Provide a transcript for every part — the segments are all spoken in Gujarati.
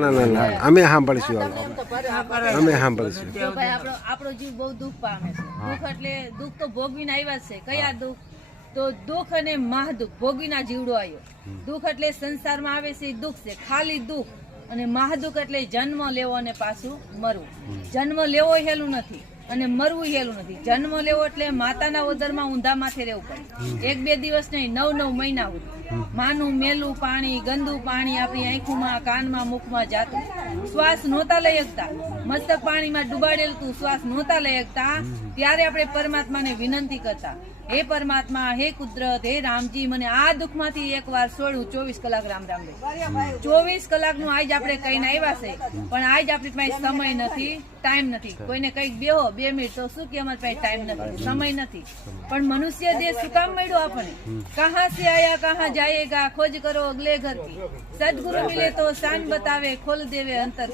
ના ના ના. અમે સાંભળીશું અમે સાંભળીશું. ભાઈ આપણો આપણો જીવ બહુ દુઃખ પામે છે. દુઃખ એટલે દુઃખ તો ભોગવીને આવ્યા જ છે. કયા દુઃખ? તો દુઃખ અને મહાદુઃખ ભોગવીના જીવડો આવ્યો. દુઃખ એટલે સંસારમાં આવે છે એ દુઃખ છે. ખાલી દુઃખ અને મહાદુઃખ એટલે જન્મ લેવો અને પાછું મરવું. જન્મ લેવો હેલું નથી. અને મરવું હેલું નથી. જન્મ લેવો એટલે માતાના ઉદરમાં ઊંધા માથે રહેવું પડે. એક બે દિવસ નહીં નવ નવ મહિના સુધી. માનું મેલું પાણી ગંદુ પાણી આપણી આંખોમાં કાનમાં મુખમાં જાતું. શ્વાસ નહોતા લઈ શકતા મસ્તક પાણીમાં ડુબાડેલું શ્વાસ નહોતા લઈ શકતા ત્યારે આપણે પરમાત્માને વિનંતી કરતા. હે પરમાત્મા, હે કુદરત, હે રામજી, મને આ દુઃખમાંથી એકવાર છોડું. ચોવીસ કલાક રામ રામ રે. ચોવીસ કલાકનું આજ આપણે કહીને આવ્યા છે, પણ આજ આપણી પાસે સમય નથી ટાઈમ નથી. કોઈને કંઈક બેહો, બે મિનિટ, તો શું કે અમારી પાસે ટાઈમ નથી? સમય નથી. પણ મનુષ્ય દેહ શું કામ મળ્યો આપણને? કહા સે આયા, કહા જાયેગા, ખોજ કરો અગલે ઘર કી સદગુરુ મિલે તો શાન બતાવે, ખોલ દેવે અંતર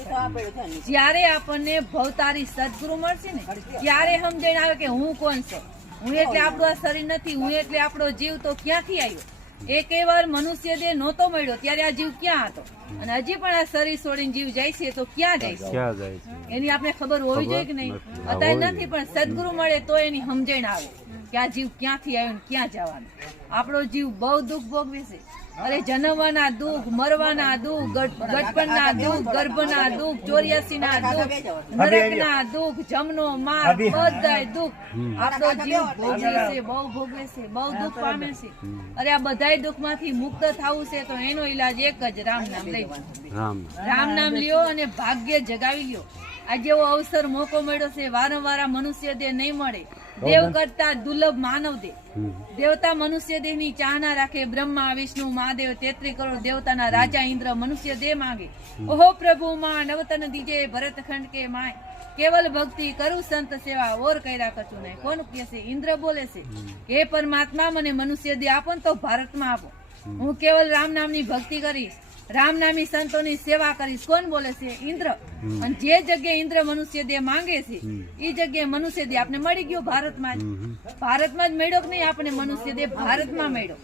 જ્યારે આપણને ભવતારી સદગુરુ મળશે ને, ત્યારે સમજણ આવે કે હું કોણ છું? હું એટલે આપણું આ શરીર નથી હું એટલે આપણો જીવ તો ક્યાંથી આવ્યો એક વાર મનુષ્ય દેહ નહોતો મળ્યો ત્યારે આ જીવ ક્યાં હતો? અને હજી પણ આ શરીર છોડીને જીવ જાય છે તો ક્યાં જાય છે? એની આપણે ખબર હોવી જોઈએ કે નહીં? અત્યારે નથી પણ સદગુરુ મળે તો એની સમજણ આવે. કે આ જીવ ક્યાંથી આવ્યો ને ક્યાં જવાનું? આપણો જીવ બહુ દુઃખ ભોગવે છે. અરે જન્મવાના દુઃખ મરવાના દુઃખ ગટ- ગટપણના દુઃખ ગર્ભના દુઃખ ચોર્યાસીના દુઃખ નરકના દુઃખ જમનો માર બધા દુઃખ. આપણો જીવ ભોગવે છે બહુ ભોગવે છે બહુ દુઃખ પામે છે. અરે આ બધાય દુઃખમાંથી મુક્ત થવું છે તો એનો ઈલાજ એક જ રામ નામ લઈ રામ રામ નામ લ્યો અને ભાગ્ય જગાવી લ્યો. આ જેવો અવસર મોકો મળ્યો છે વારંવાર મનુષ્ય દે નહીં મળે. દેવ કરતા દુર્લભ માનવ દેહ દેવતા મનુષ્ય દેહની ચાહના રાખે બ્રહ્મા વિષ્ણુ મહાદેવ તેત્રી કરોડ દેવતાના રાજા ઇન્દ્ર મનુષ્ય દેહ માંગે. ઓહો પ્રભુ માં નવતન દીજે ભરત ખંડ કે માય. કેવલ ભક્તિ કરું સંત સેવા ઓર કર્યા કશું નહીં. કોણ કે છે ઇન્દ્ર બોલે છે. હે પરમાત્મા મને મનુષ્ય દેહ આપો ને તો ભારતમાં આપો. હું કેવલ રામ નામની ભક્તિ કરીશ. રામ નામી સંતોની સેવા કરીશ કોણ બોલે છે ઇન્દ્ર. અને જે જગ્યાએ ઇન્દ્ર મનુષ્ય દેહ માંગે છે એ જગ્યાએ મનુષ્ય દેહ આપણે મળી ગયો ભારતમાં જ. ભારતમાં જ મળ્યો કે નહીં? આપણે મનુષ્ય દેહ ભારતમાં મળ્યો.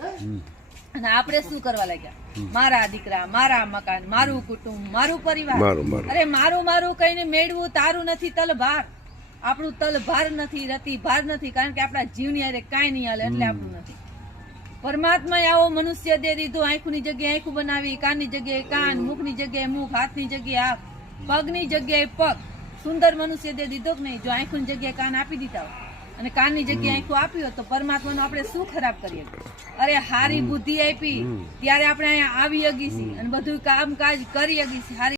અને આપણે શું કરવા લાગ્યા? મારા દીકરા મારા મકાન મારું કુટુંબ મારું પરિવાર. અરે મારું મારું કહીને મેળવું તારું નથી તલભાર. આપણું તલભાર નથી રતી ભાર નથી કારણ કે આપણા જીવની અરે કાંઈ નહીં હાલે એટલે આપણું નથી. પરમાત્માએ આવો મનુષ્ય દે દીધો આંખની જગ્યાએ આંખું બનાવી કાનની જગ્યાએ કાન મુખની જગ્યાએ મુખ હાથની જગ્યાએ હાથ પગની જગ્યાએ પગ. સુંદર મનુષ્ય દે દીધો કે નહીં? જો આંખની જગ્યાએ કાન આપી દીધા હોય અને કાનની જગ્યાએ આંખું આપ્યું હોત તો પરમાત્માનો આપણે શું ખરાબ કરીએ? અરે હારી બુદ્ધિ આપી ત્યારે આપણે અહીંયા આવી અગી છીએ અને બધું કામકાજ કરી અગી છીએ. હારી